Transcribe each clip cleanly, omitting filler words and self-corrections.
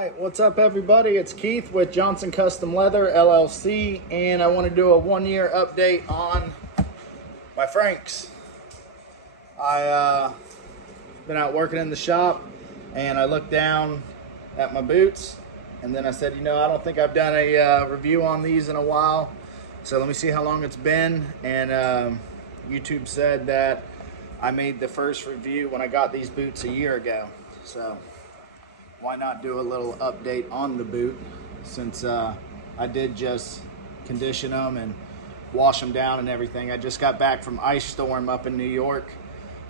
Alright, what's up everybody? It's Keith with Johnson Custom Leather LLC, and I want to do a 1-year update on my Franks. I been out working in the shop and I looked down at my boots and then I said, you know, I don't think I've done a review on these in a while, so let me see how long it's been. And YouTube said that I made the first review when I got these boots a year ago, so why not do a little update on the boot, since I did just condition them and wash them down and everything. I just got back from ice storm up in New York,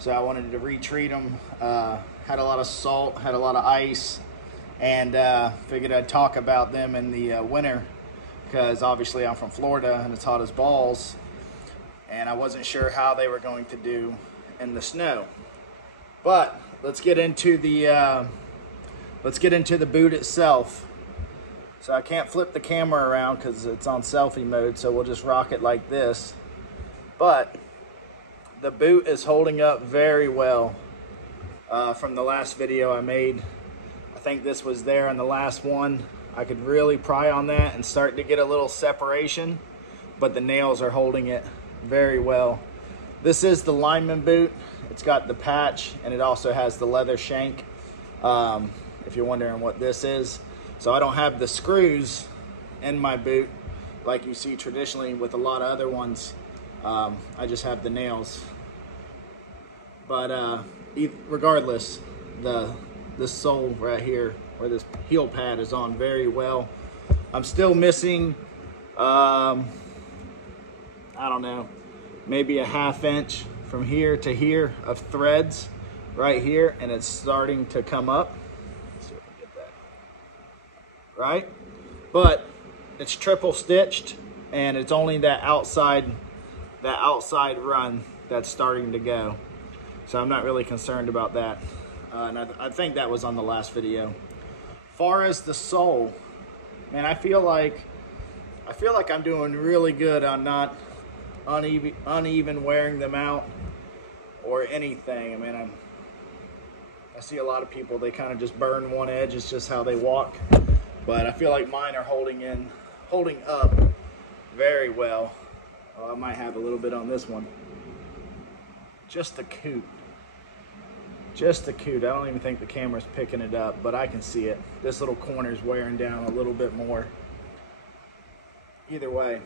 so I wanted to retreat them. Had a lot of salt, had a lot of ice, and figured I'd talk about them in the winter, because obviously I'm from Florida and it's hot as balls, and I wasn't sure how they were going to do in the snow. But let's get into the boot itself. So I can't flip the camera around because it's on selfie mode, so we'll just rock it like this. But the boot is holding up very well from the last video I made. I think this was there in the last one. I could really pry on that and start to get a little separation, but the nails are holding it very well. This is the lineman boot. It's got the patch and it also has the leather shank. If you're wondering what this is. So I don't have the screws in my boot like you see traditionally with a lot of other ones. I just have the nails. But regardless, this sole right here, where this heel pad is on, very well. I'm still missing, I don't know, maybe a ½ inch from here to here of threads right here, and it's starting to come up. Right? But it's triple stitched, and it's only that outside run that's starting to go. So I'm not really concerned about that. And I think that was on the last video. Far as the sole, man, I feel like I'm doing really good on not uneven wearing them out or anything. I mean, I see a lot of people, they kind of just burn one edge. It's just how they walk. But I feel like mine are holding up very well. I might have a little bit on this one. Just a coot. Just a coot. I don't even think the camera's picking it up, but I can see it. This little corner's wearing down a little bit more. Either way,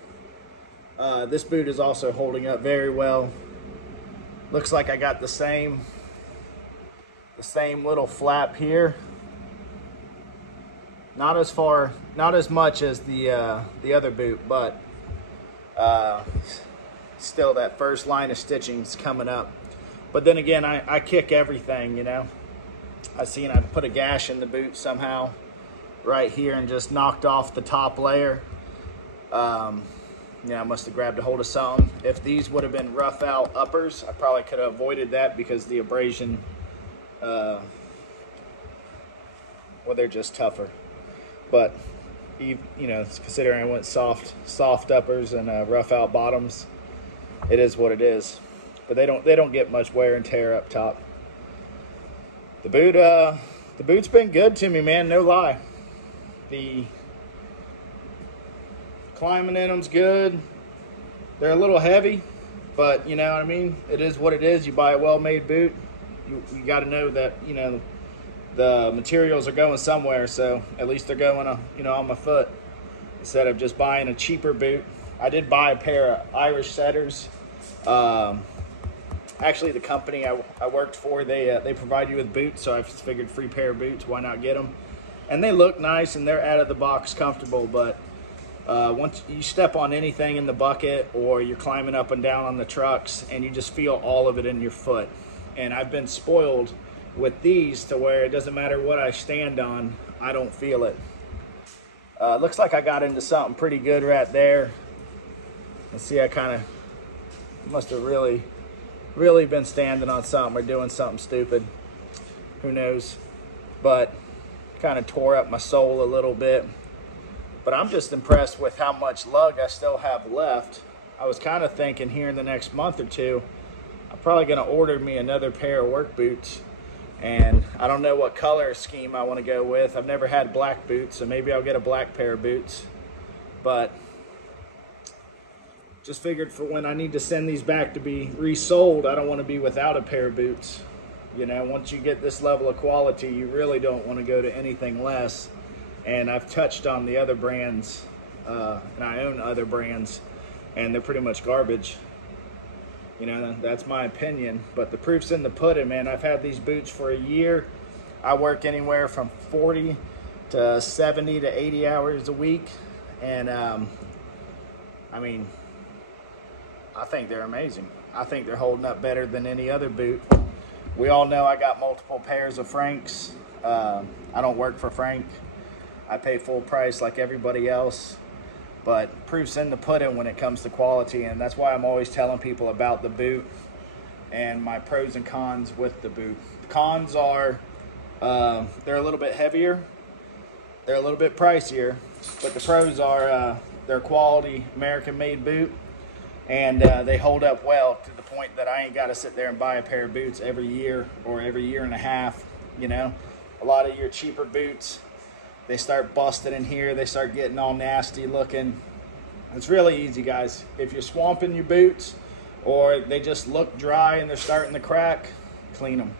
this boot is also holding up very well. Looks like I got the same little flap here. Not as much as the other boot, but still that first line of stitching's coming up. But then again, I kick everything, you know. I put a gash in the boot somehow right here and just knocked off the top layer. Yeah, I must have grabbed a hold of something. If these would have been rough out uppers, I probably could have avoided that, because the abrasion, well, they're just tougher. But you know, considering I went soft uppers and rough out bottoms, it is what it is. But they don't get much wear and tear up top. The boot's been good to me, man, no lie. The climbing in them's good. They're a little heavy, but you know what I mean? It is what it is. You buy a well-made boot, you got to know that, you know, the materials are going somewhere, so at least they're going, you know, on my foot, instead of just buying a cheaper boot. I did buy a pair of Irish setters. Actually, the company I worked for, they provide you with boots, so I figured free pair of boots, why not get them? And they look nice and they're out of the box comfortable, but once you step on anything in the bucket or you're climbing up and down on the trucks, and you just feel all of it in your foot. And I've been spoiled with these to where it doesn't matter what I stand on, I don't feel it. Looks like I got into something pretty good right there. And see, I kind of must have really been standing on something or doing something stupid. Who knows? But kind of tore up my sole a little bit. But I'm just impressed with how much lug I still have left. I was kind of thinking here in the next month or two, I'm probably going to order me another pair of work boots And I don't know what color scheme I want to go with. I've never had black boots, so maybe I'll get a black pair of boots. But just figured for when I need to send these back to be resold, I don't want to be without a pair of boots. You know, once you get this level of quality, you really don't want to go to anything less. And I've touched on the other brands, and I own other brands, and they're pretty much garbage. You know, that's my opinion, but the proof's in the pudding, man. I've had these boots for a year. I work anywhere from 40 to 70 to 80 hours a week, and I mean, I think they're amazing. I think they're holding up better than any other boot. We all know I got multiple pairs of Franks. I don't work for Frank. I pay full price like everybody else. But proof's in the pudding when it comes to quality, and that's why I'm always telling people about the boot and my pros and cons with the boot. The cons are they're a little bit heavier, they're a little bit pricier, but the pros are they're quality American-made boot, and they hold up well to the point that I ain't got to sit there and buy a pair of boots every year or every year and a half. You know, a lot of your cheaper boots, they start busting in here. They start getting all nasty looking. It's really easy, guys. If you're swamping your boots or they just look dry and they're starting to crack, clean them.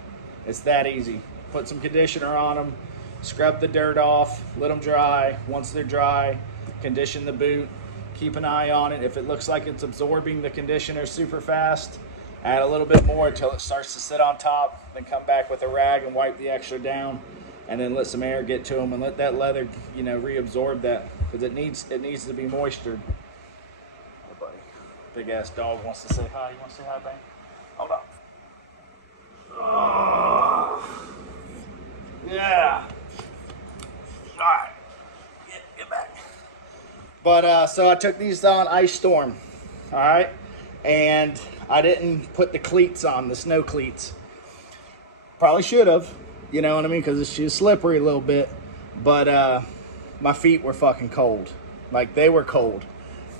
It's that easy. Put some conditioner on them, scrub the dirt off, let them dry. Once they're dry, condition the boot. Keep an eye on it. If it looks like it's absorbing the conditioner super fast, add a little bit more until it starts to sit on top. Then come back with a rag and wipe the extra down. And then let some air get to them and let that leather, you know, reabsorb that, because it needs to be moistured. Hey, buddy. Big ass dog wants to say hi. You want to say hi, babe? Hold on. Oh, yeah. All right. Get back. But so I took these on Ice Storm. All right, and I didn't put the cleats on, the snow cleats. Probably should have. You know what I mean? Because she's slippery a little bit. But my feet were fucking cold. Like, they were cold.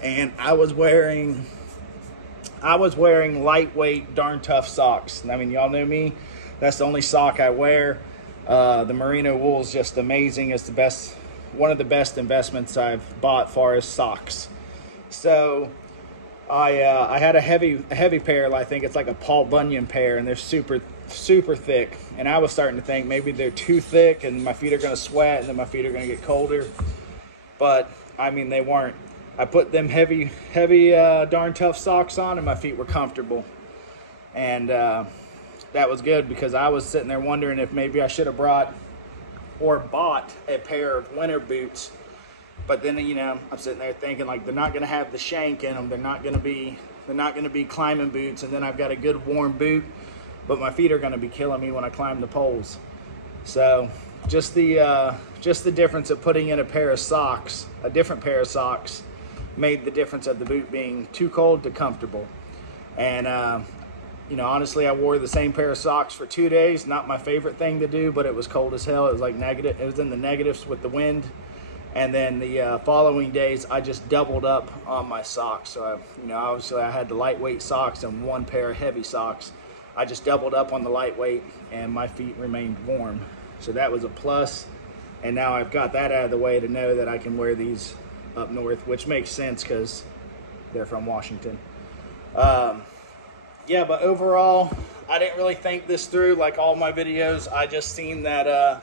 And I was wearing lightweight, darn tough socks. I mean, y'all know me. That's the only sock I wear. The merino wool is just amazing. It's the best, one of the best investments I've bought far as socks. So I had a heavy pair. I think it's like a Paul Bunyan pair, and they're super thick, and I was starting to think maybe they're too thick and my feet are going to sweat and then my feet are going to get colder, but I mean, they weren't. I put them heavy darn tough socks on and my feet were comfortable, and that was good, because I was sitting there wondering if maybe I should have bought a pair of winter boots. But then, you know, I'm sitting there thinking, like, they're not going to have the shank in them, they're not going to be climbing boots, and then I've got a good warm boot, but my feet are going to be killing me when I climb the poles. So just the difference of putting in a pair of socks, a different pair of socks, made the difference of the boot being too cold to comfortable. And you know, honestly, I wore the same pair of socks for 2 days. Not my favorite thing to do, but it was cold as hell. It was like negative. It was in the negatives with the wind. And then the following days, I just doubled up on my socks. So, you know, obviously I had the lightweight socks and one pair of heavy socks. I just doubled up on the lightweight, and my feet remained warm. So that was a plus. And now I've got that out of the way to know that I can wear these up north, which makes sense because they're from Washington. Yeah, but overall, I didn't really think this through like all my videos. I just seen that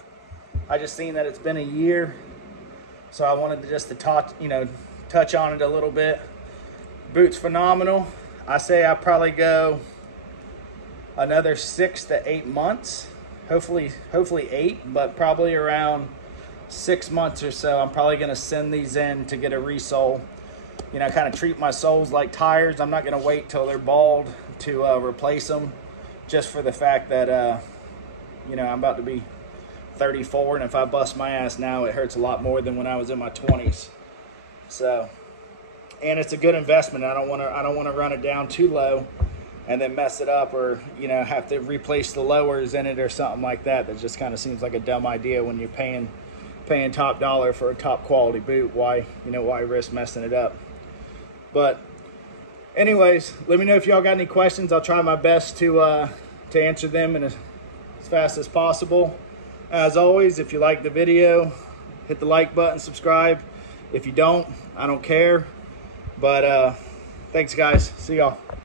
it's been a year. So I wanted to just touch on it a little bit. Boot's phenomenal. I say I probably go another 6 to 8 months. Hopefully 8, but probably around 6 months or so. I'm probably gonna send these in to get a resole. You know, kind of treat my soles like tires. I'm not gonna wait till they're bald to replace them, just for the fact that you know, I'm about to be 34, and if I bust my ass now, it hurts a lot more than when I was in my 20s. So, and it's a good investment. I don't want to run it down too low and then mess it up, or, you know, have to replace the lowers in it or something like that. That just kind of seems like a dumb idea when you're paying top dollar for a top quality boot. Why risk messing it up? But anyways, let me know if y'all got any questions. I'll try my best to answer them as fast as possible. As always, if you like the video, hit the like button, subscribe. If you don't, I don't care. But thanks guys, see y'all.